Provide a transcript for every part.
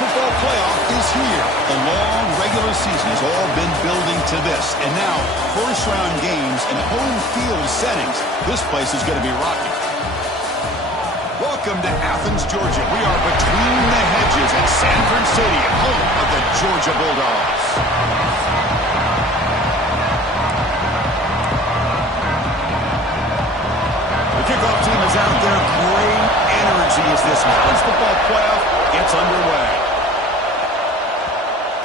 football playoff is here. The long regular season has all been building to this. And now, first-round games in home field settings. This place is going to be rocking. Welcome to Athens, Georgia. We are between the hedges at Sanford Stadium, home of the Georgia Bulldogs. The kickoff team is out there. Great energy as this college football playoff gets underway.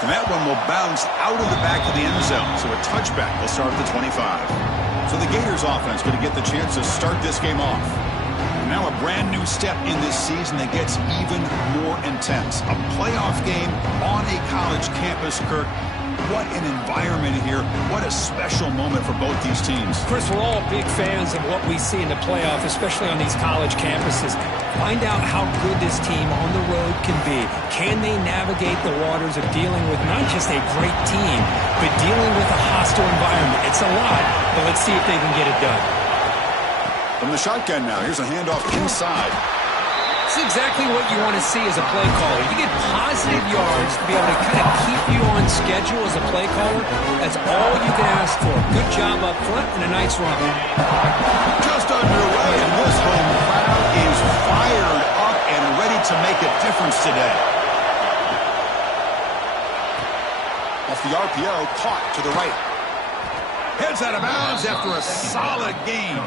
And that one will bounce out of the back of the end zone. So a touchback will start at the 25. So the Gators offense going to get the chance to start this game off. Now a brand new step in this season that gets even more intense. A playoff game on a college campus, Kirk. What an environment here. What a special moment for both these teams. Chris, we're all big fans of what we see in the playoff, especially on these college campuses. Find out how good this team on the road can be. Can they navigate the waters of dealing with not just a great team, but dealing with a hostile environment? It's a lot, but let's see if they can get it done. From the shotgun now, here's a handoff inside. It's exactly what you want to see as a play caller. You get positive yards to be able to kind of keep you on schedule as a play caller. That's all you can ask for. Good job up front and a nice run. Just underway, and this home crowd is fired up and ready to make a difference today. Off the RPO, caught to the right. Heads out of bounds after a solid game.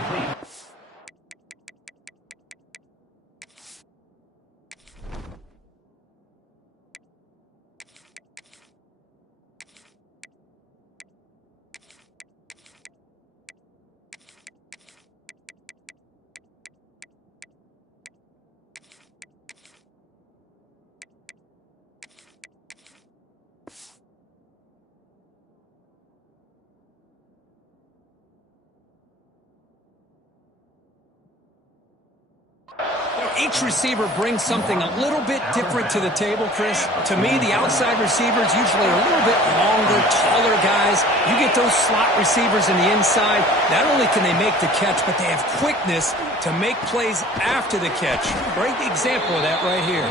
Each receiver brings something a little bit different to the table, Chris. To me, the outside receivers usually are a little bit longer, taller guys. You get those slot receivers in the inside. Not only can they make the catch, but they have quickness to make plays after the catch. Great example of that right here.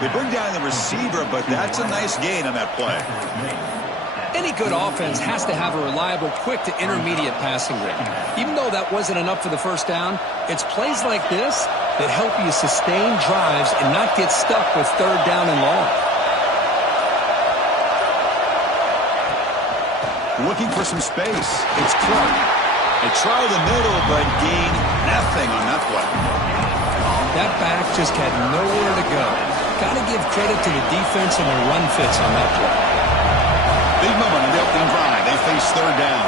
They bring down the receiver, but that's a nice gain on that play. Any good offense has to have a reliable, quick to intermediate passing game. Even though that wasn't enough for the first down, it's plays like this that help you sustain drives and not get stuck with third down and long. Looking for some space. It's Clark. They try the middle, but gain nothing on that play. That back just had nowhere to go. Got to give credit to the defense and their run fits on that play. Big moment on the opening drive. They face third down.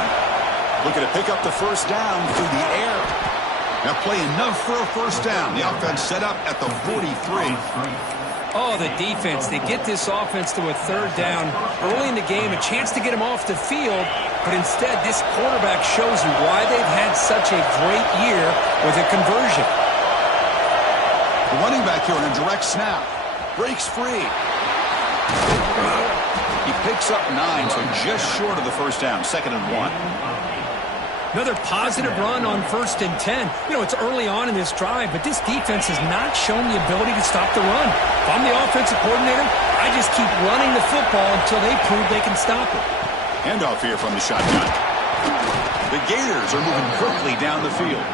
Looking to pick up the first down through the air. Now play enough for a first down. The offense set up at the 43. Oh, the defense. They get this offense to a third down early in the game, a chance to get them off the field, but instead this quarterback shows you why they've had such a great year with a conversion. The running back here on a direct snap. Breaks free. He picks up 9, so just short of the first down. 2nd and 1. Another positive run on 1st and 10. You know, it's early on in this drive, but this defense has not shown the ability to stop the run. If I'm the offensive coordinator, I just keep running the football until they prove they can stop it. Handoff here from the shotgun. The Gators are moving quickly down the field.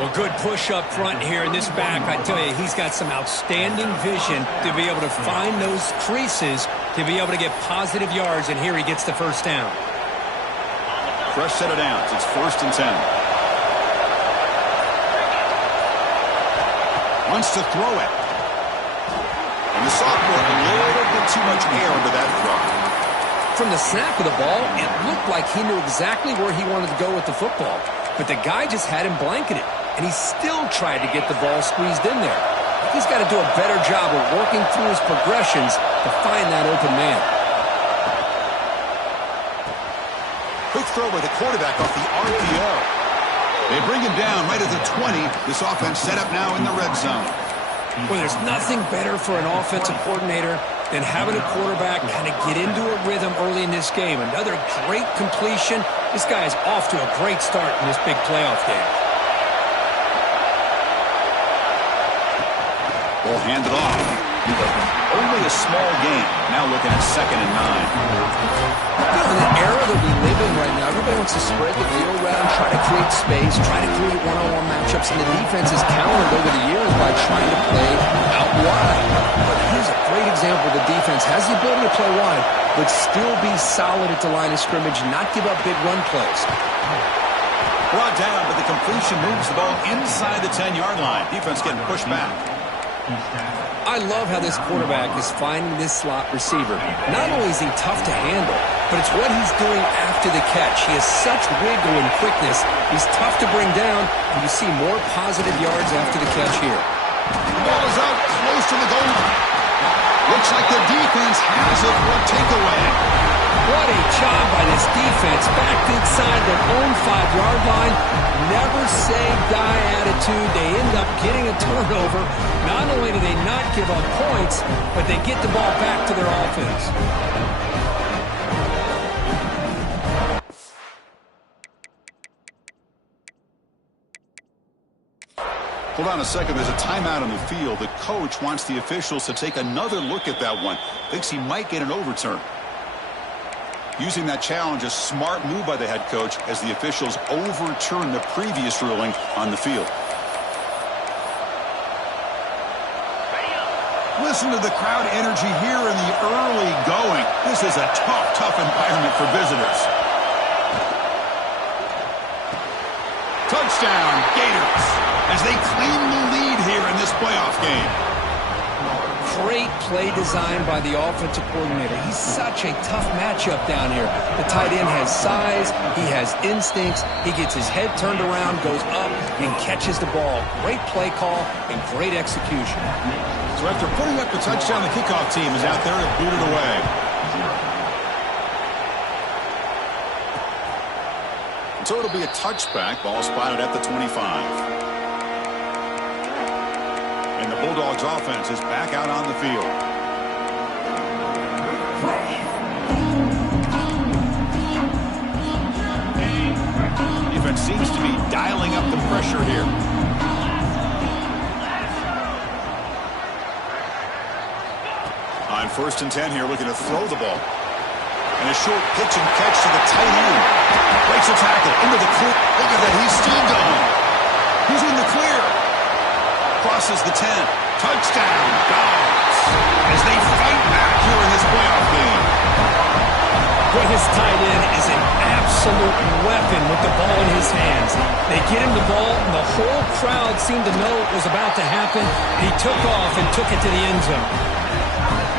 Well, good push up front here in this back. I tell you, he's got some outstanding vision to be able to find those creases to be able to get positive yards, and here he gets the first down. Fresh set of downs. It's 1st and 10. Wants to throw it. And the sophomore, a little bit too much air under that throw. From the snap of the ball, it looked like he knew exactly where he wanted to go with the football. But the guy just had him blanketed, and he still tried to get the ball squeezed in there. He's got to do a better job of working through his progressions to find that open man. Quick throw by the quarterback off the RPO. They bring him down right at the 20. This offense set up now in the red zone. Well, there's nothing better for an offensive coordinator than having a quarterback kind of get into a rhythm early in this game. Another great completion. This guy is off to a great start in this big playoff game. Ball handed off. Only a small gain. Now looking at 2nd and 9. In the era that we live in right now, everybody wants to spread the field around, try to create space, try to create one-on-one matchups, and the defense has countered over the years by trying to play out wide. But here's a great example. The defense has the ability to play wide, but still be solid at the line of scrimmage, not give up big run plays. Brought down, but the completion moves the ball inside the 10-yard line. Defense getting pushed back. I love how this quarterback is finding this slot receiver. Not only is he tough to handle, but it's what he's doing after the catch. He has such wiggle and quickness. He's tough to bring down, and you see more positive yards after the catch here. The ball is out close to the goal line. Looks like the defense has it for a takeaway. What a job by this defense. Back inside their own 5-yard line. Never say die attitude. They end up getting a turnover. Not only do they not give up points, but they get the ball back to their offense. Hold on a second. There's a timeout on the field. The coach wants the officials to take another look at that one. Thinks he might get an overturn. Using that challenge, a smart move by the head coach as the officials overturn the previous ruling on the field. Listen to the crowd energy here in the early going. This is a tough environment for visitors. Touchdown, Gators, as they claim the lead here in this playoff game. Great play design by the offensive coordinator. He's such a tough matchup down here. The tight end has size. He has instincts. He gets his head turned around, goes up, and catches the ball. Great play call and great execution. So after putting up the touchdown, the kickoff team is out there to boot it away. So it'll be a touchback. Ball spotted at the 25. And the Bulldogs offense is back out on the field. Defense seems to be dialing up the pressure here. On 1st and 10 here, looking to throw the ball. And a short pitch and catch to the tight end. Breaks a tackle into the clear. Look at that, he's still going. He's in the clear. Crosses the 10. Touchdown, Dogs, as they fight back here in this playoff game. Boy, his tight end is an absolute weapon with the ball in his hands. They get him the ball, and the whole crowd seemed to know it was about to happen. He took off and took it to the end zone.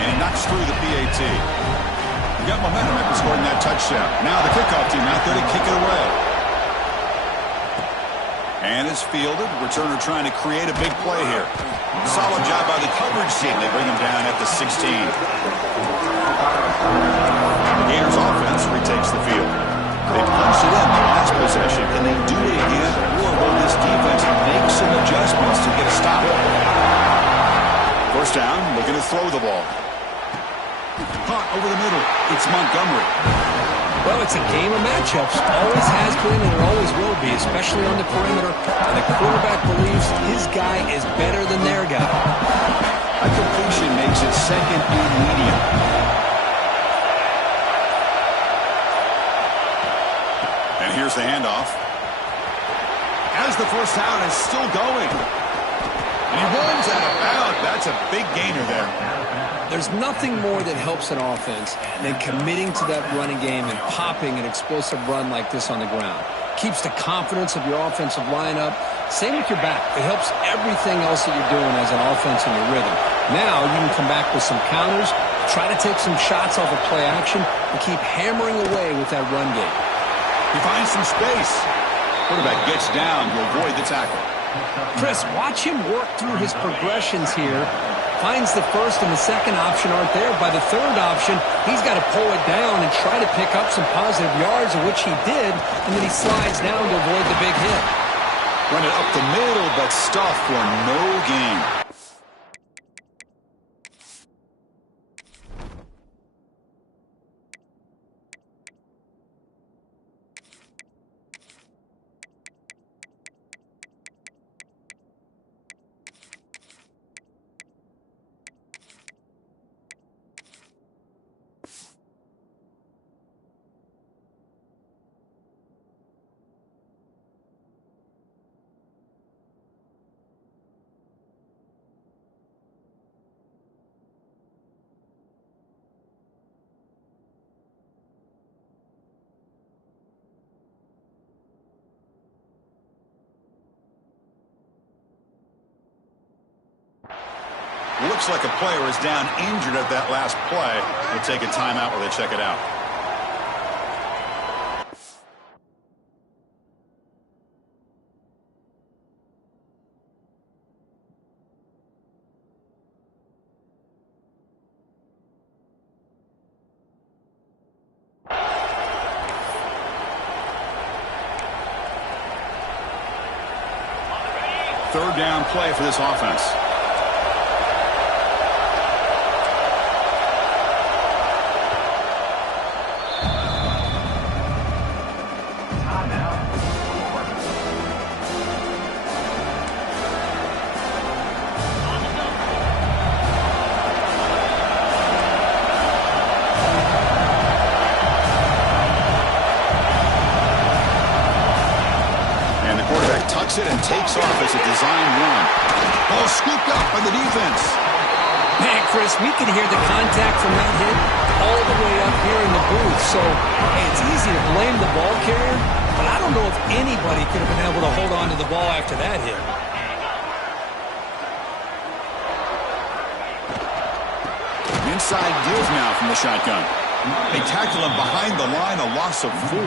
And he knocks through the PAT. He got momentum after scoring that touchdown. Now the kickoff team out there to kick it away. And it's fielded. Returner trying to create a big play here. Solid job by the coverage team. They bring him down at the 16. The Gators offense retakes the field. They punched it in the last possession. Can they do it again? Or will this defense make some adjustments to get a stop? First down, looking to throw the ball. Caught over the middle. It's Montgomery. Well, it's a game of matchups. Always has been and it always will be, especially on the perimeter. And the quarterback believes his guy is better than their guy. A completion makes it 2nd and medium. And here's the handoff. As the first down is still going. And he runs out of bounds. That's a big gainer there. There's nothing more that helps an offense than committing to that running game and popping an explosive run like this on the ground. Keeps the confidence of your offensive lineup. Same with your back. It helps everything else that you're doing as an offense in your rhythm. Now you can come back with some counters, try to take some shots off of play action, and keep hammering away with that run game. He finds some space. Quarterback gets down to avoid the tackle. Chris, watch him work through his progressions here. Finds the first and the second option aren't there. By the third option, he's got to pull it down and try to pick up some positive yards, which he did, and then he slides down to avoid the big hit. Run it up the middle, but stuff for no gain. looks like a player is down injured at that last play. We'll take a timeout while they check it out. Third down play for this offense. It and takes off as a design run. Ball scooped up by the defense. Man, Chris, we can hear the contact from that hit all the way up here in the booth. So, hey, it's easy to blame the ball carrier, but I don't know if anybody could have been able to hold on to the ball after that hit. Inside deals now from the shotgun. They tackle him behind the line, a loss of 4.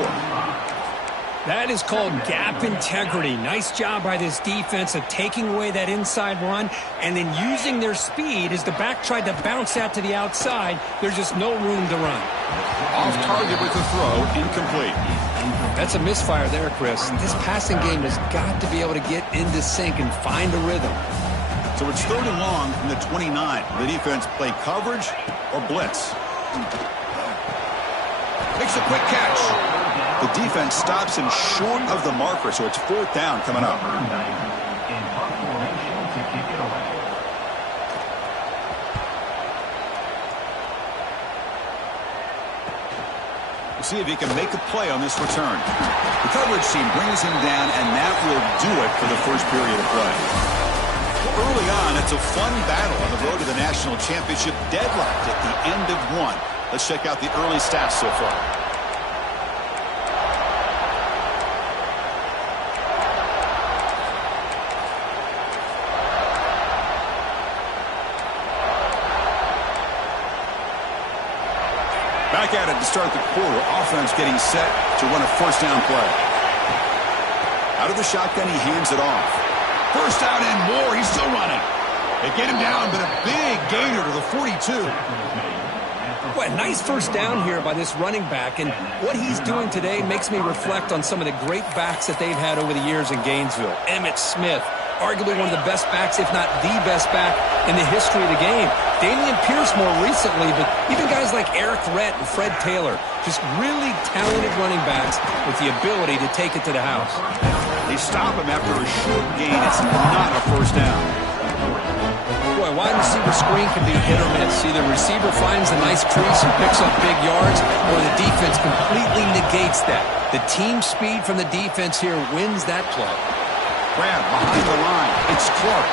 That is called gap integrity. Nice job by this defense of taking away that inside run and then using their speed as the back tried to bounce that to the outside. There's just no room to run. Off target with the throw, incomplete. That's a misfire there, Chris. This passing game has got to be able to get into sync and find a rhythm. So it's 3rd and long from the 29. The defense play coverage or blitz. Makes a quick catch. The defense stops him short of the marker, so it's 4th down coming up. We'll see if he can make a play on this return. The coverage team brings him down, and that will do it for the first period of play. Early on, it's a fun battle on the road to the national championship, deadlocked at the end of 1. Let's check out the early stats so far. Back at it to start the quarter. Offense getting set to run a first down play. Out of the shotgun, he hands it off. First down and more. He's still running. They get him down, but a big gainer to the 42. Boy, nice first down here by this running back, and what he's doing today makes me reflect on some of the great backs that they've had over the years in Gainesville. Emmitt Smith, arguably one of the best backs, if not the best back in the history of the game. Damian Pierce more recently, but even guys like Eric Rhett and Fred Taylor, just really talented running backs with the ability to take it to the house. They stop him after a short gain. It's not a first down. Boy, wide receiver screen can be hit or miss. Either receiver finds a nice crease and picks up big yards, or the defense completely negates that. The team speed from the defense here wins that play. Grab behind the line. It's Clark.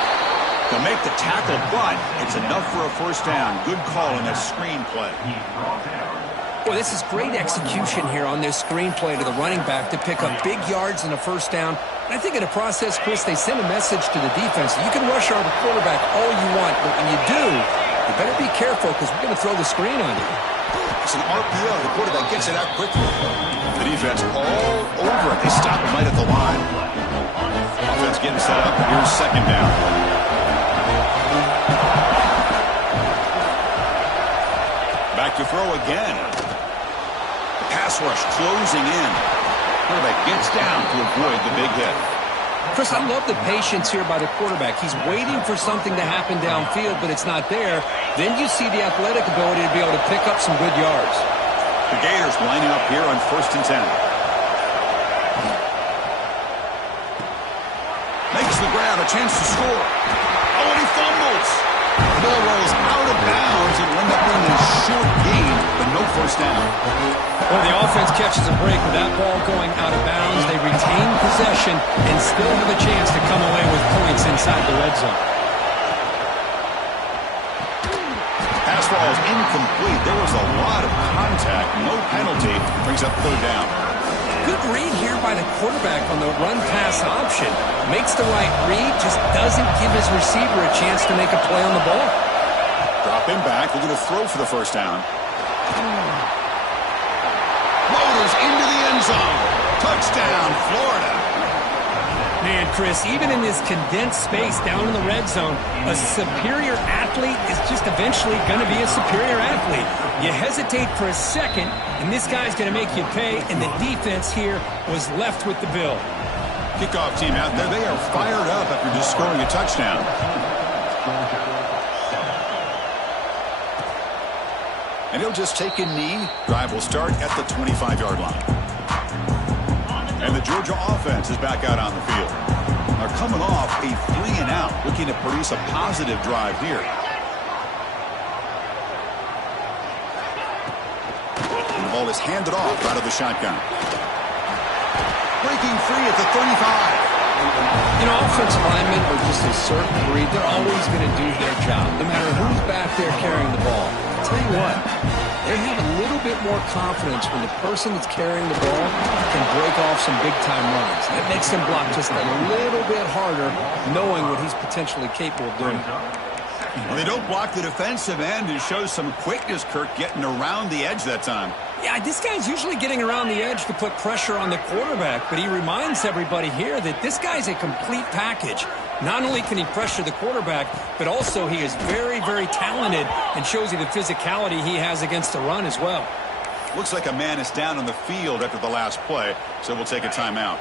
They'll make the tackle, but it's enough for a first down. Good call in that screen play. Boy, this is great execution here on this screen play to the running back to pick up big yards and a first down. And I think in the process, Chris, they send a message to the defense. You can rush our quarterback all you want, but when you do, you better be careful because we're going to throw the screen on you. It's an RPO. The quarterback gets it out quickly. The defense all over it. They stop him right at the line. Offense getting set up. Here's second down. Back to throw again. Pass rush closing in. Quarterback gets down to avoid the big hit. Chris, I love the patience here by the quarterback. He's waiting for something to happen downfield, but it's not there. Then you see the athletic ability to be able to pick up some good yards. The Gators lining up here on 1st and 10. Makes the grab, a chance to score. Oh, and he fumbles. The ball rolls out of bounds and end up being a short gain, but no first down. Well, the offense catches a break with that ball going out of bounds. They retain possession and still have a chance to come away with points inside the red zone. Pass ball is incomplete. There was a lot of contact. No penalty. Brings up 3rd down. Good read here by the quarterback on the run-pass option. Makes the right read, just doesn't give his receiver a chance to make a play on the ball. Spin back, looking to throw for the first down. Motors into the end zone. Touchdown, Florida. Man, Chris, even in this condensed space down in the red zone, a superior athlete is just eventually going to be a superior athlete. You hesitate for a second, and this guy's going to make you pay, and the defense here was left with the bill. Kickoff team out there, they are fired up after just scoring a touchdown. And he'll just take a knee. Drive will start at the 25-yard line. And the Georgia offense is back out on the field. They're coming off a 3-and-out, looking to produce a positive drive here. And the ball is handed off out of the shotgun. Breaking free at the 35. You know, offensive linemen are just a certain breed. They're always going to do their job, no matter who's back there carrying the ball. I'll tell you what, they have a little bit more confidence when the person that's carrying the ball can break off some big-time runs. It makes them block just a little bit harder, knowing what he's potentially capable of doing. Well, they don't block the defensive end and shows some quickness, Kirk, getting around the edge that time. Yeah, this guy's usually getting around the edge to put pressure on the quarterback, but he reminds everybody here that this guy's a complete package. Not only can he pressure the quarterback, but also he is very, very talented and shows you the physicality he has against the run as well. Looks like a man is down on the field after the last play, so we'll take a timeout.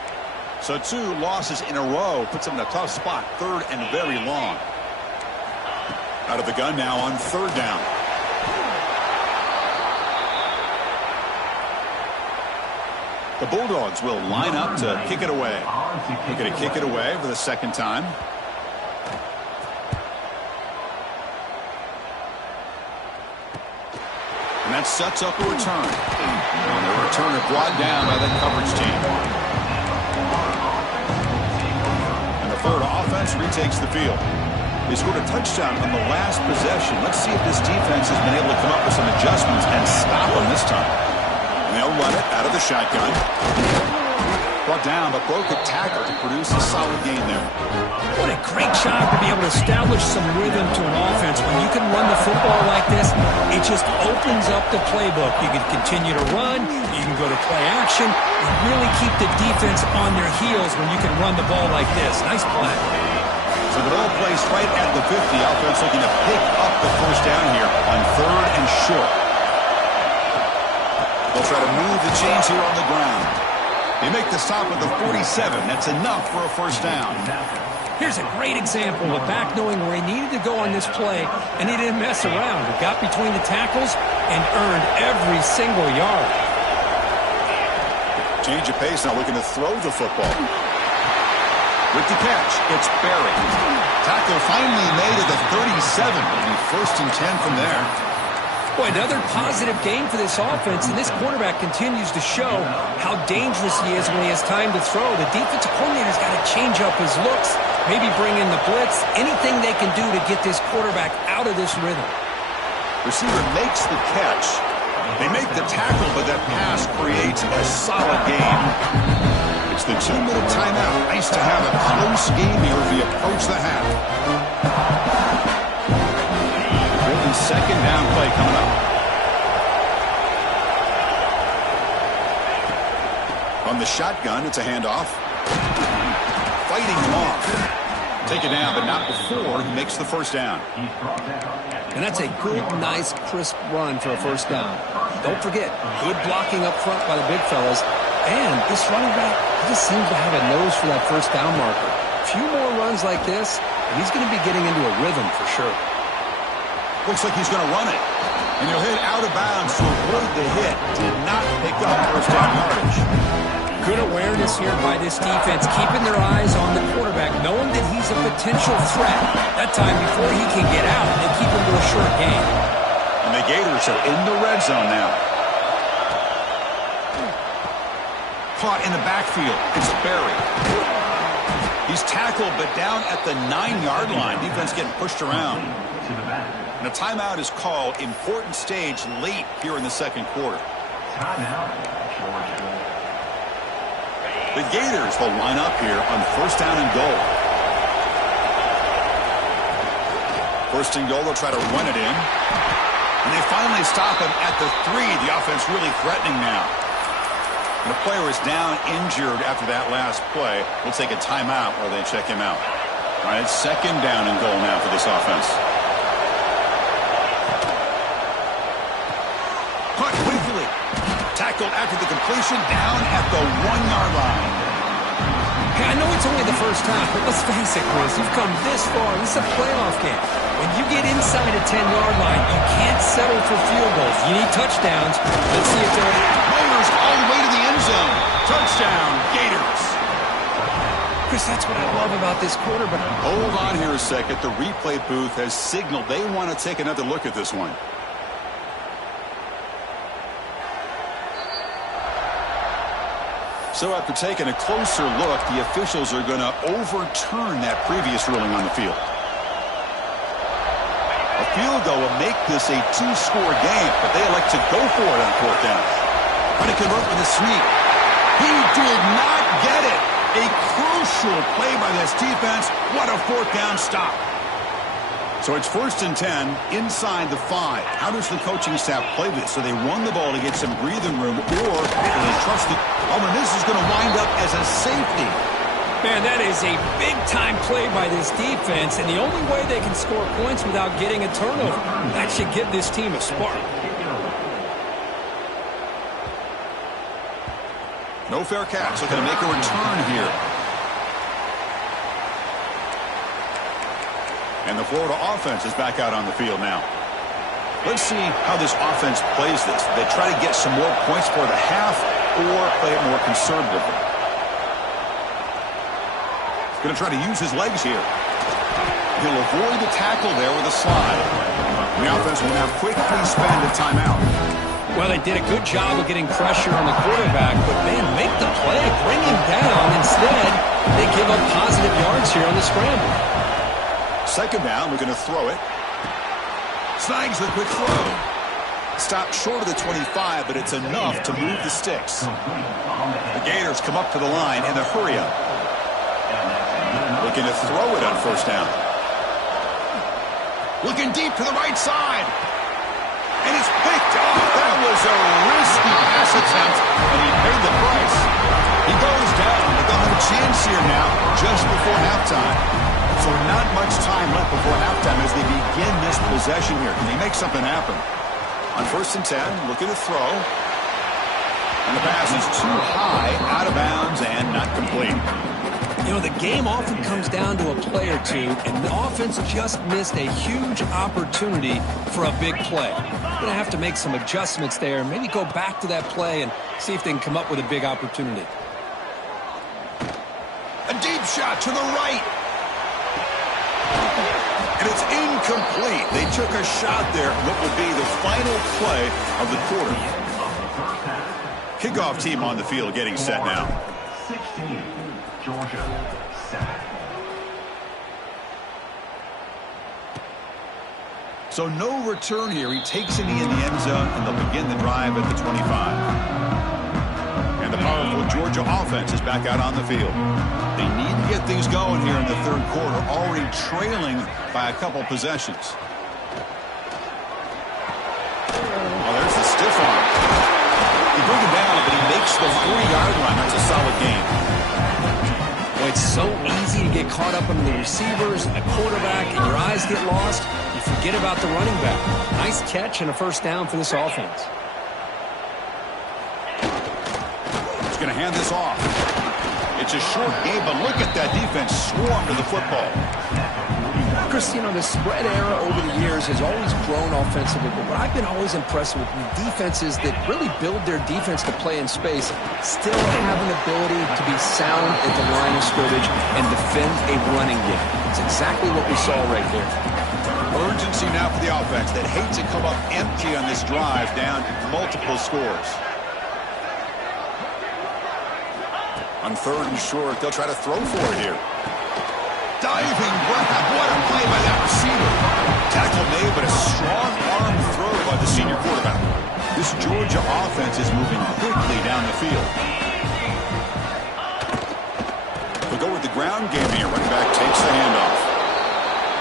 So 2 losses in a row puts him in a tough spot, 3rd and very long. Out of the gun now on 3rd down. The Bulldogs will line up to kick it away. They're going to kick it away for the second time. And that sets up a return. And the returner brought down by that coverage team. And the Florida offense retakes the field. They scored a touchdown on the last possession. Let's see if this defense has been able to come up with some adjustments and stop them this time. And they'll run it out of the shotgun. Brought down, but broke a tackle to produce a solid gain there. What a great job to be able to establish some rhythm to an offense. When you can run the football like this, it just opens up the playbook. You can continue to run, you can go to play action, and really keep the defense on their heels when you can run the ball like this. Nice play. So the ball placed right at the 50. Offense looking to pick up the first down here on 3rd and short. They'll try to move the chains here on the ground. They make the stop at the 47. That's enough for a first down. Here's a great example of back knowing where he needed to go on this play, and he didn't mess around. He got between the tackles and earned every single yard. Change of pace now, looking to throw the football. With the catch, it's Berry. Tackle finally made at the 37. It'll be 1st and 10 from there. Boy, another positive game for this offense, and this quarterback continues to show how dangerous he is when he has time to throw. The defensive coordinator's got to change up his looks, maybe bring in the blitz, anything they can do to get this quarterback out of this rhythm. Receiver makes the catch. They make the tackle, but that pass creates a solid game. It's the 2-minute timeout. Nice to have a close game here as we approach the half. Second down play coming up. From the shotgun, it's a handoff. Fighting him off. Take it down, but not before he makes the first down. And that's a good, nice, crisp run for a first down. Don't forget, good blocking up front by the big fellas. And this running back just seems to have a nose for that first down marker. A few more runs like this, and he's going to be getting into a rhythm for sure. Looks like he's going to run it. And he'll hit out of bounds to avoid the hit. Did not pick up first down yardage. Good awareness here by this defense, keeping their eyes on the quarterback, knowing that he's a potential threat. That time before he can get out, they keep him to a short gain. And the Gators are in the red zone now. Caught in the backfield. It's Berry. He's tackled, but down at the 9-yard line. Defense getting pushed around. And a timeout is called. Important stage late here in the second quarter. The Gators will line up here on 1st down and goal. First and goal, they'll try to run it in. And they finally stop him at the 3. The offense really threatening now. And the player is down injured after that last play. We'll take a timeout while they check him out. All right, it's second down and goal now for this offense. Caught quickly. Tackled after the completion, down at the 1-yard line. Hey, I know it's only the first time, but let's face it, Chris. You've come this far. This is a playoff game. When you get inside a 10-yard line, you can't settle for field goals. You need touchdowns. Let's see if they're... Motors all the way to the end zone. Touchdown, Gators. Chris, that's what I love about this quarterback. Hold on here a second. The replay booth has signaled they want to take another look at this one. So after taking a closer look, the officials are going to overturn that previous ruling on the field. A field goal will make this a 2-score game, but they elect to go for it on 4th down. Trying to convert with a sweep. He did not get it. A crucial play by this defense. What a 4th down stop. So it's 1st and 10 inside the 5. How does the coaching staff play this? So they run the ball to get some breathing room, or do they trust it? Oh, and this is going to wind up as a safety. Man, that is a big-time play by this defense, and the only way they can score points without getting a turnover. That should give this team a spark. No fair catch. Looking to make a return here. And the Florida offense is back out on the field now. Let's see how this offense plays this. They try to get some more points for the half or play it more conservatively. Going to try to use his legs here. He'll avoid the tackle there with a slide. The offense will now quickly spend a timeout. Well, they did a good job of getting pressure on the quarterback, but, man, make the play, bring him down. Instead, they give up positive yards here on the scramble. Second down, we're going to throw it. Snags the quick throw. Stopped short of the 25, but it's enough to move the sticks. The Gators come up to the line in the hurry-up. Looking to throw it on 1st down. Looking deep to the right side. And it's picked off. That was a risky pass attempt, and he paid the price. He goes down, but they'll have a chance here now just before halftime. So not much time left before halftime as they begin this possession here. Can they make something happen? On 1st and 10, looking to throw. And the pass is too high, out of bounds, and not complete. You know, the game often comes down to a play or two, and the offense just missed a huge opportunity for a big play. Going to have to make some adjustments there, maybe go back to that play and see if they can come up with a big opportunity. A deep shot to the right. And it's incomplete. They took a shot there, what would be the final play of the quarter. Kickoff team on the field getting set now. 16, Georgia, set. So no return here. He takes it in the end zone, and they'll begin the drive at the 25. And the powerful Georgia offense is back out on the field. They need to get things going here in the 3rd quarter, already trailing by a couple possessions. Oh, there's the stiff arm. He brings him down, but he makes the 40-yard line. That's a solid game. Well, it's so easy to get caught up in the receivers and the quarterback, and your eyes get lost. You forget about the running back. Nice catch and a 1st down for this offense. He's going to hand this off. It's a short game, but look at that defense swarm to the football. Chris, you know, the spread era over the years has always grown offensively, but what I've been always impressed with defenses that really build their defense to play in space still have an ability to be sound at the line of scrimmage and defend a running game. It's exactly what we saw right there. Urgency now for the offense that hate to come up empty on this drive, down multiple scores. On 3rd and short, they'll try to throw for it here. Diving grab. What a play by that receiver. Tackle made, but a strong arm throw by the senior quarterback. This Georgia offense is moving quickly down the field. They'll go with the ground game here. Running back takes the handoff.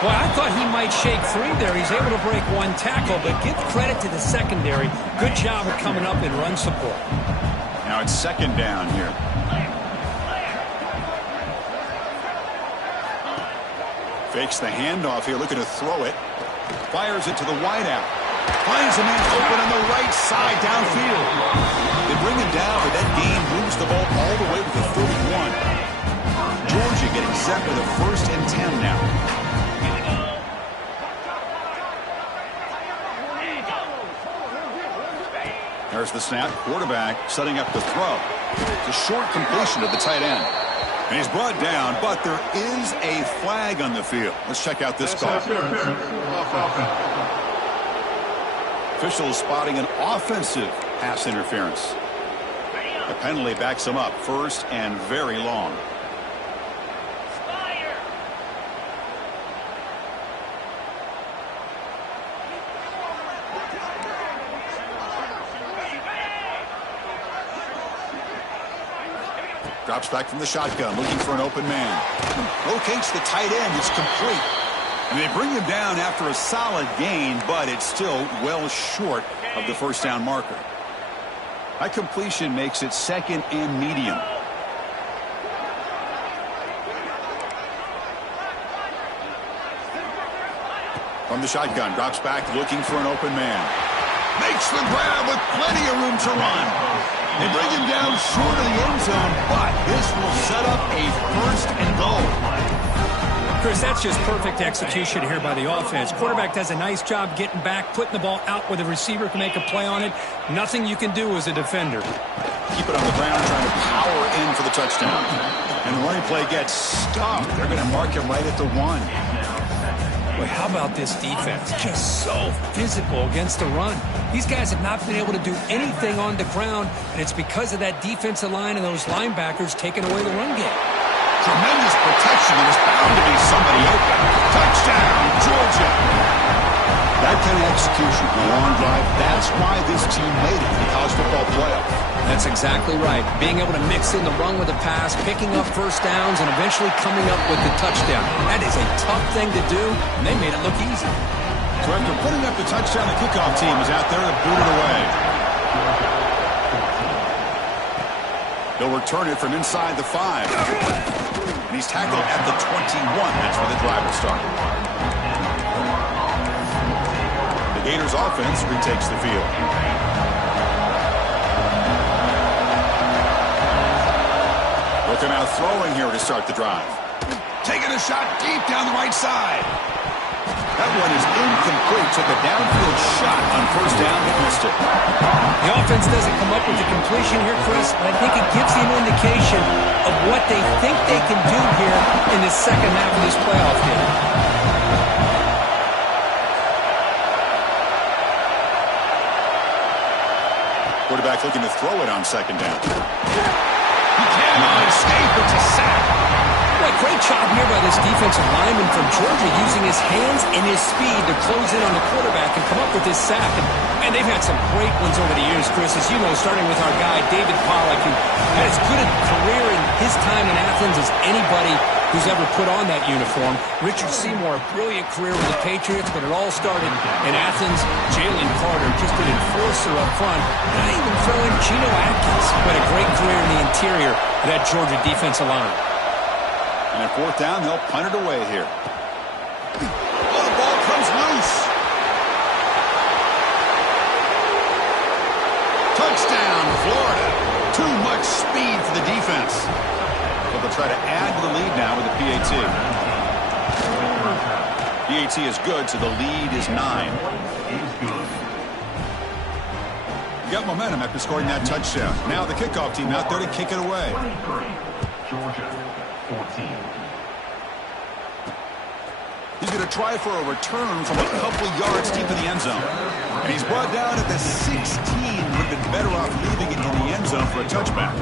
Well, I thought he might shake free there. He's able to break one tackle, but give credit to the secondary. Good job of coming up in run support. Now it's second down here. Fakes the handoff here, looking to throw it. Fires it to the wideout. Finds a man open on the right side downfield. They bring him down, but that gain moves the ball all the way to the 31. Georgia getting set with a 1st and 10 now. There's the snap. Quarterback setting up the throw. It's a short completion to the tight end. And he's brought down, but there is a flag on the field. Let's check out this call. Officials spotting an offensive pass interference. The penalty backs him up, 1st and very long. Drops back from the shotgun, looking for an open man. Locates the tight end. It's complete. And they bring him down after a solid gain, but it's still well short of the 1st down marker. That completion makes it 2nd and medium. From the shotgun, drops back, looking for an open man. Makes the grab with plenty of room to run. They bring him down short of the end zone, but this will set up a 1st and goal. Chris, that's just perfect execution here by the offense. Quarterback does a nice job getting back, putting the ball out where the receiver can make a play on it. Nothing you can do as a defender. Keep it on the ground, trying to power in for the touchdown. And the running play gets stopped. They're going to mark him right at the 1. Boy, how about this defense? Just so physical against the run. These guys have not been able to do anything on the ground, and it's because of that defensive line and those linebackers taking away the run game. Tremendous protection. There's bound to be somebody open. Touchdown, Georgia. That kind of execution, a long drive, that's why this team made it in the college football playoff. That's exactly right. Being able to mix in the run with the pass, picking up 1st downs, and eventually coming up with the touchdown. That is a tough thing to do, and they made it look easy. So after putting up the touchdown, the kickoff team is out there to boot it away. They'll return it from inside the 5. And he's tackled at the 21. That's where the drive will start. The Gators offense retakes the field. Looking out throwing here to start the drive. Taking a shot deep down the right side. That one is incomplete. Took a downfield shot on 1st down, but missed it. The offense doesn't come up with the completion here, Chris, but I think it gives you an indication of what they think they can do here in the 2nd half of this playoff game. Quarterback looking to throw it on 2nd down. He cannot escape. It's a sack. Boy, great job here by this defensive lineman from Georgia using his hands and his speed to close in on the quarterback and come up with this sack. And they've had some great ones over the years, Chris, as you know, starting with our guy, David Pollack, who had as good a career in his time in Athens as anybody who's ever put on that uniform. Richard Seymour, a brilliant career with the Patriots, but it all started in Athens. Jalen Carter, just an enforcer up front. And I even throw in Geno Atkins, who had a great career in the interior of that Georgia defensive line. And at 4th down, they'll punt it away here. Oh, the ball comes loose. Touchdown, Florida. Too much speed for the defense. But they'll try to add to the lead now with the PAT. PAT is good, so the lead is 9. You got momentum after scoring that touchdown. Now the kickoff team out there to kick it away. Georgia, 14. He's going to try for a return from a couple yards deep in the end zone. And he's brought down at the 16. Would have been better off leaving it in the end zone for a touchback.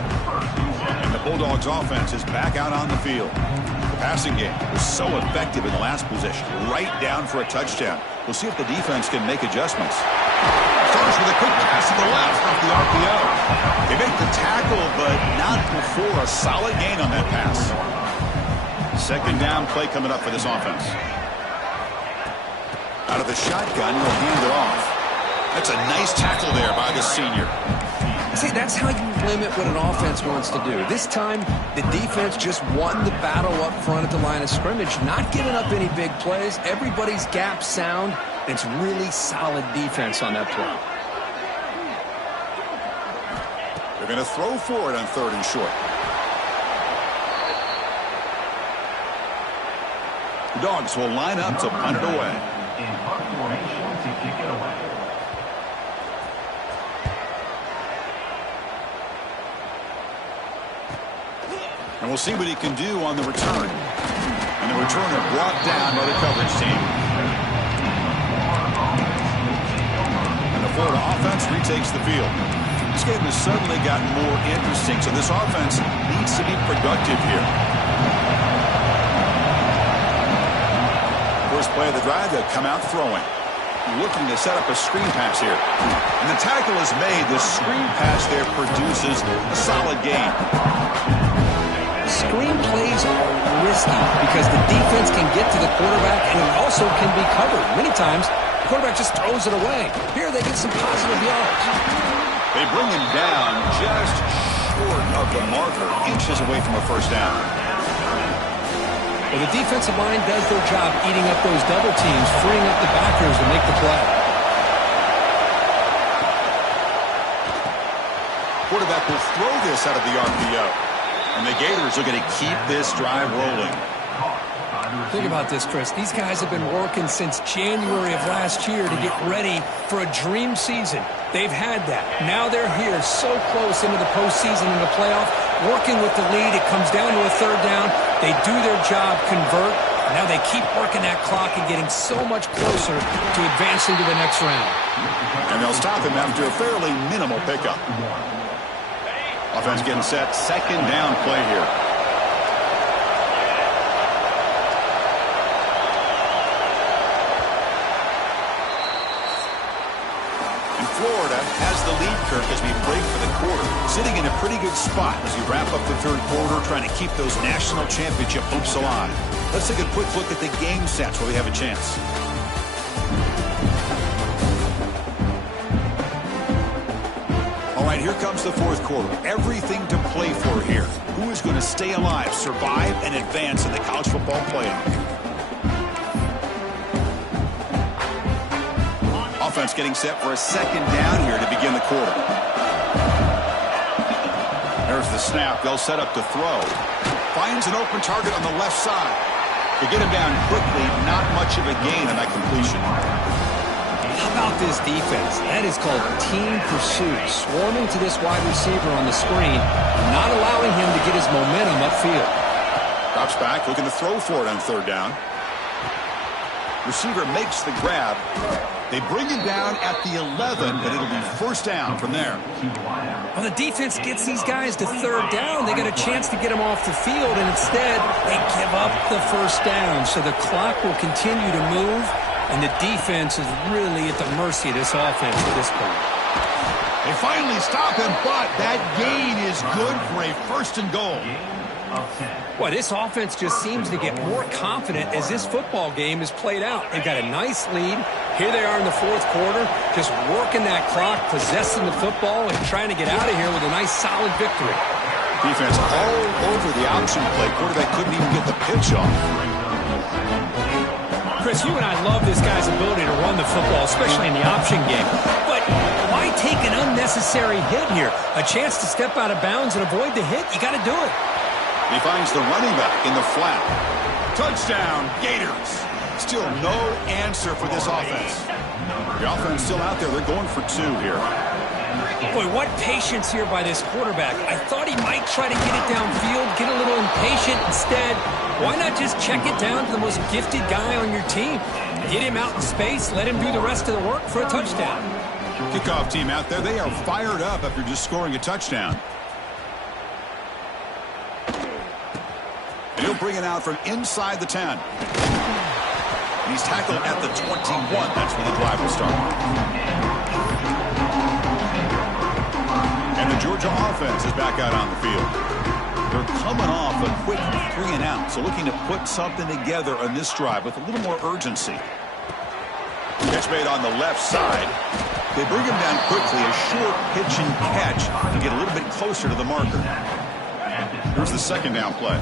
And the Bulldogs offense is back out on the field. The passing game was so effective in the last possession. Right down for a touchdown. We'll see if the defense can make adjustments. Starts with a quick pass to the left off the RPO. They make the tackle, but not before a solid gain on that pass. 2nd down play coming up for this offense. Out of the shotgun, he'll hand it off. That's a nice tackle there by the senior. See, that's how you limit what an offense wants to do. This time, the defense just won the battle up front at the line of scrimmage, not giving up any big plays. Everybody's gap sound. It's really solid defense on that play. They're going to throw for it on 3rd and short. The Dogs will line up to punt it away. In punt formation to kick it away. And we'll see what he can do on the return. And the returner brought down by the coverage team. And the Florida offense retakes the field. This game has suddenly gotten more interesting, so this offense needs to be productive here. First play of the drive, they'll come out throwing. Looking to set up a screen pass here. And the tackle is made. The screen pass there produces a solid gain. Screen plays are risky because the defense can get to the quarterback and it also can be covered. Many times, the quarterback just throws it away. Here they get some positive yards. They bring him down just short of the marker, inches away from a first down. Well, the defensive line does their job eating up those double teams, freeing up the backers to make the play. Quarterback will throw this out of the RPO. And the Gators are going to keep this drive rolling. Think about this, Chris. These guys have been working since January of last year to get ready for a dream season. They've had that. Now they're here so close into the postseason and the playoff, working with the lead. It comes down to a 3rd down. They do their job, convert. Now they keep working that clock and getting so much closer to advancing to the next round. And they'll stop him after a fairly minimal pickup. Offense getting set. 2nd down play here. And Florida has the lead, Kirk, as we break for the quarter. Sitting in a pretty good spot as we wrap up the 3rd quarter, trying to keep those national championship hopes alive. Let's take a quick look at the game stats where we have a chance. All right, here comes the 4th quarter. Everything to play for here. Who is going to stay alive, survive, and advance in the college football playoff? Offense getting set for a 2nd down here to begin the quarter. There's the snap. They'll set up to throw. Finds an open target on the left side. They get him down quickly. Not much of a gain on that completion. How about this defense? That is called team pursuit. Swarming to this wide receiver on the screen, not allowing him to get his momentum upfield. Drops back, looking to throw for it on 3rd down. Receiver makes the grab. They bring him down at the 11, but it'll be 1st down from there. Well, the defense gets these guys to 3rd down. They got a chance to get them off the field, and instead they give up the 1st down. So the clock will continue to move. And the defense is really at the mercy of this offense at this point. They finally stop him, but that gain is good for a 1st and goal. Boy, this offense just seems to get more confident as this football game is played out. They've got a nice lead. Here they are in the 4th quarter, just working that clock, possessing the football, and trying to get out of here with a nice, solid victory. Defense all over the option play. Quarterback couldn't even get the pitch off. Chris, you and I love this guy's ability to run the football, especially in the option game. But why take an unnecessary hit here? A chance to step out of bounds and avoid the hit? You got to do it. He finds the running back in the flat. Touchdown, Gators. Still no answer for this offense. The offense still out there. They're going for 2 here. Boy, what patience here by this quarterback. I thought he might try to get it downfield, get a little impatient. Instead, why not just check it down to the most gifted guy on your team? Get him out in space, let him do the rest of the work for a touchdown. Kickoff team out there. They are fired up after just scoring a touchdown. And he'll bring it out from inside the 10. And he's tackled at the 21. That's where the drive will start. And the Georgia offense is back out on the field. They're coming off a quick 3-and-out, so looking to put something together on this drive with a little more urgency. catch made on the left side. They bring him down quickly, a short pitch and catch to get a little bit closer to the marker. Here's the second down play.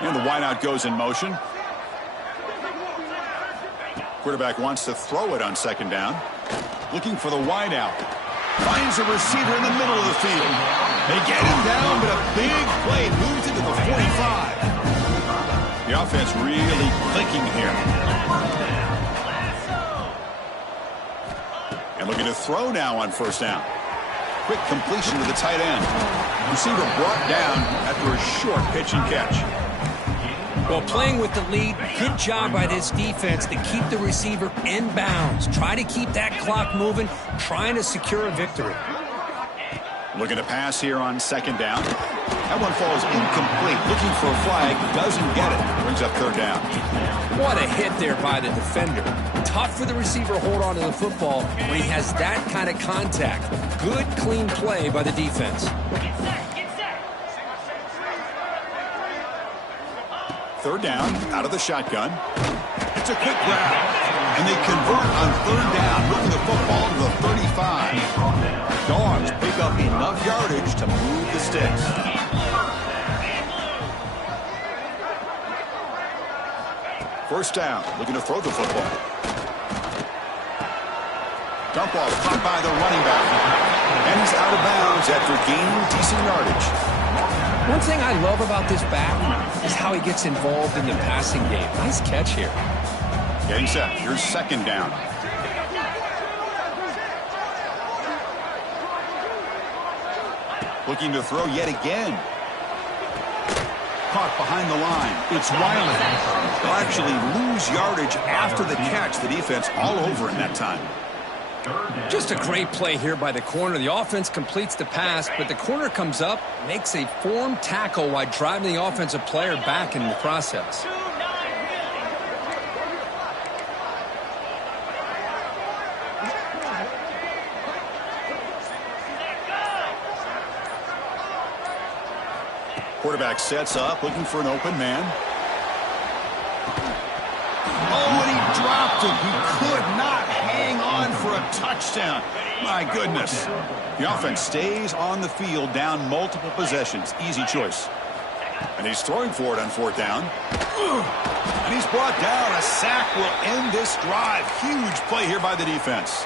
And the wideout goes in motion. Quarterback wants to throw it on second down. Looking for the wideout. Finds a receiver in the middle of the field. They get him down, but a big play moves into the 45. The offense really clicking here. And looking to throw now on first down. Quick completion to the tight end. Receiver brought down after a short pitch and catch. Well, playing with the lead, good job by this defense to keep the receiver in bounds. Try to keep that clock moving, trying to secure a victory. Looking to pass here on second down. That one falls incomplete. Looking for a flag, doesn't get it. Brings up third down. What a hit there by the defender. Tough for the receiver to hold on to the football when he has that kind of contact. Good, clean play by the defense. Third down, out of the shotgun. It's a quick grab. And they convert on third down, moving the football to the 35. Dogs pick up enough yardage to move the sticks. First down, looking to throw the football. Dump off, caught by the running back. And he's out of bounds after gaining decent yardage. One thing I love about this back is how he gets involved in the passing game. Nice catch here. Getting set. Here's second down. Looking to throw yet again. Caught behind the line. It's Wiley. They'll actually lose yardage after the catch. The defense all over in that time. Just a great play here by the corner. The offense completes the pass, but the corner comes up, makes a form tackle while driving the offensive player back in the process. Quarterback sets up, looking for an open man. Oh, and he dropped it. He could not hang on for a touchdown. My goodness. The offense stays on the field, down multiple possessions. Easy choice. And he's throwing for it on fourth down. And he's brought down. A sack will end this drive. Huge play here by the defense.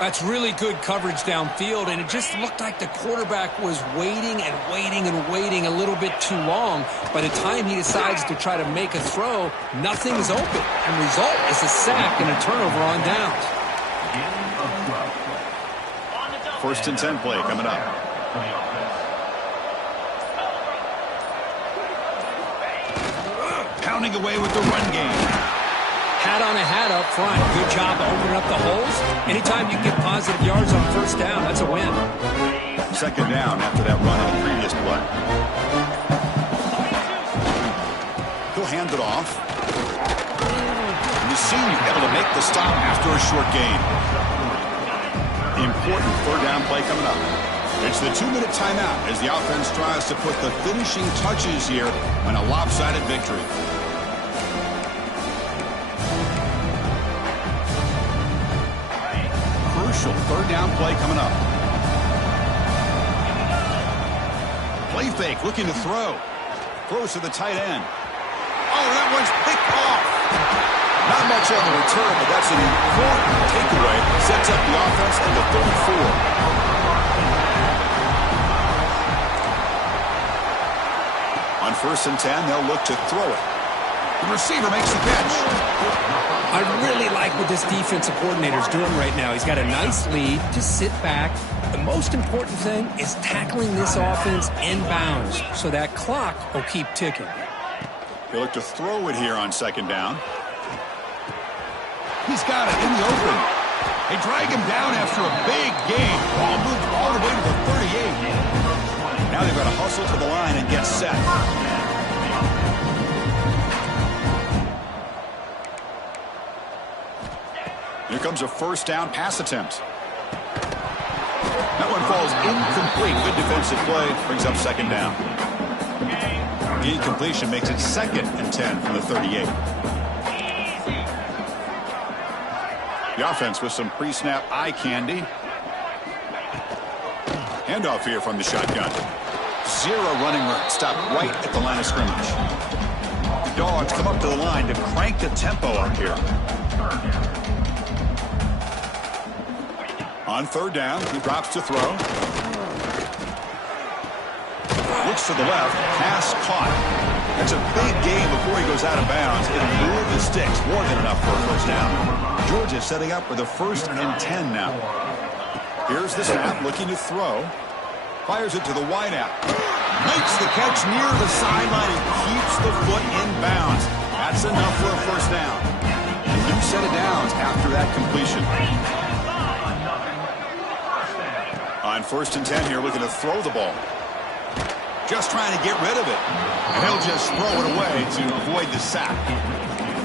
That's really good coverage downfield, and it just looked like the quarterback was waiting and waiting and waiting a little bit too long. By the time he decides to try to make a throw, nothing is open. And the result is a sack and a turnover on downs. First and 10 play coming up. Pounding away with the run game. Hat on a hat up front. Good job opening up the holes. Anytime you get positive yards on first down, that's a win. Second down after that run on the previous play. He'll hand it off. And the senior able to make the stop after a short gain. Important third down play coming up. It's the 2-minute timeout as the offense tries to put the finishing touches here on a lopsided victory. Third down play coming up. Play fake, looking to throw. Throws to the tight end. Oh, that one's picked off. Not much on the return, but that's an important takeaway. Sets up the offense at the 34. On first and 10, they'll look to throw it. The receiver makes the catch. I really like what this defensive coordinator is doing right now. He's got a nice lead. Just sit back. The most important thing is tackling this offense in bounds so that clock will keep ticking. They look to throw it here on second down. He's got it in the open. They drag him down after a big gain. Ball moved all the way to the 38. Now they've got to hustle to the line and get set. Here comes a first down pass attempt. That one falls incomplete. Good defensive play. Brings up second down. The incompletion makes it 2nd and 10 from the 38. The offense with some pre-snap eye candy. Handoff here from the shotgun. 0 running room. Stop right at the line of scrimmage. The Dogs come up to the line to crank the tempo up here. On 3rd down, he drops to throw. Looks to the left. Pass caught. That's a big gain before he goes out of bounds. It'll move the sticks. More than enough for a first down. Georgia setting up for the 1st and 10 now. Here's the snap, looking to throw. Fires it to the wideout. Makes the catch near the sideline and keeps the foot in bounds. That's enough for a first down. A new set of downs after that completion. On 1st and 10 here, looking to throw the ball. Just trying to get rid of it. And he'll just throw it away to avoid the sack.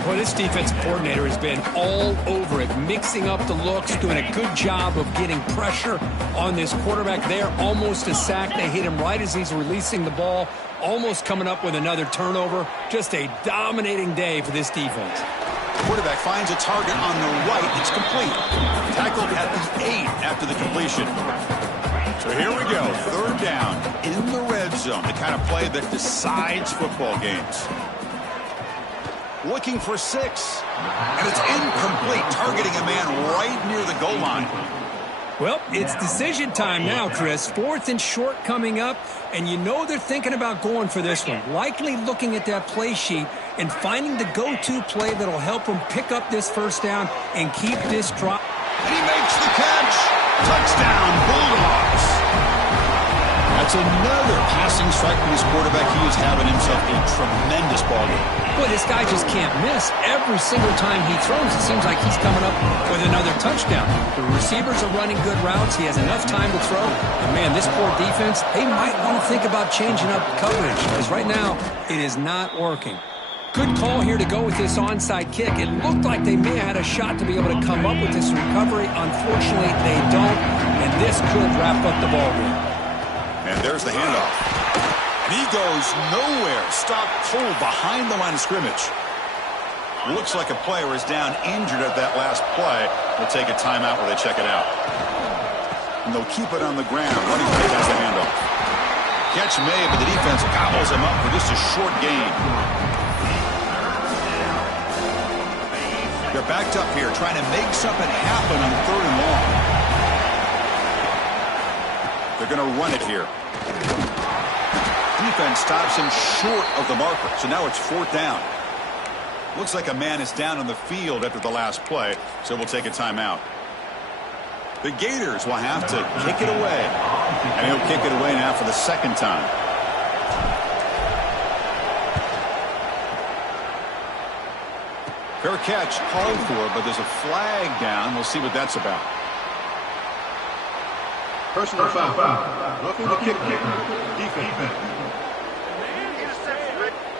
Boy, this defensive coordinator has been all over it, mixing up the looks, doing a good job of getting pressure on this quarterback there. Almost a sack. They hit him right as he's releasing the ball, almost coming up with another turnover. Just a dominating day for this defense. Quarterback finds a target on the right. It's complete. Tackled at the 8 after the completion. So here we go. 3rd down in the red zone. The kind of play that decides football games. Looking for 6. And it's incomplete. Targeting a man right near the goal line. Well, it's decision time now, Chris. 4th and short coming up, and you know they're thinking about going for this one. Likely looking at that play sheet and finding the go-to play that'll help them pick up this first down and keep this drop. And he makes the catch. Touchdown, Bulldogs. That's another passing strike from his quarterback. He is having himself a tremendous ball game. Boy, this guy just can't miss. Every single time he throws, it seems like he's coming up with another touchdown. The receivers are running good routes. He has enough time to throw. And, man, this poor defense, they might want to think about changing up coverage because right now it is not working. Good call here to go with this onside kick. It looked like they may have had a shot to be able to come up with this recovery. Unfortunately, they don't, and this could wrap up the ball game. And there's the handoff. And he goes nowhere. Stopped cold behind the line of scrimmage. Looks like a player is down injured at that last play. We'll take a timeout while they check it out. And they'll keep it on the ground. Running back has the handoff. Catch made, but the defense gobbles him up for just a short gain. They're backed up here trying to make something happen on 3rd and long. They're going to run it here. Defense stops him short of the marker, so now it's 4th down. Looks like a man is down on the field after the last play, so we'll take a timeout. The Gators will have to kick it away, and he'll kick it away now for the 2nd time. Fair catch called for, but there's a flag down. We'll see what that's about. Personal foul. Looking to kick. Defense.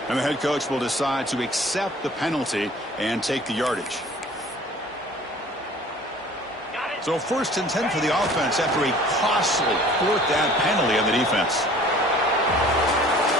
And the head coach will decide to accept the penalty and take the yardage. So 1st and 10 for the offense after a costly 4th down penalty on the defense.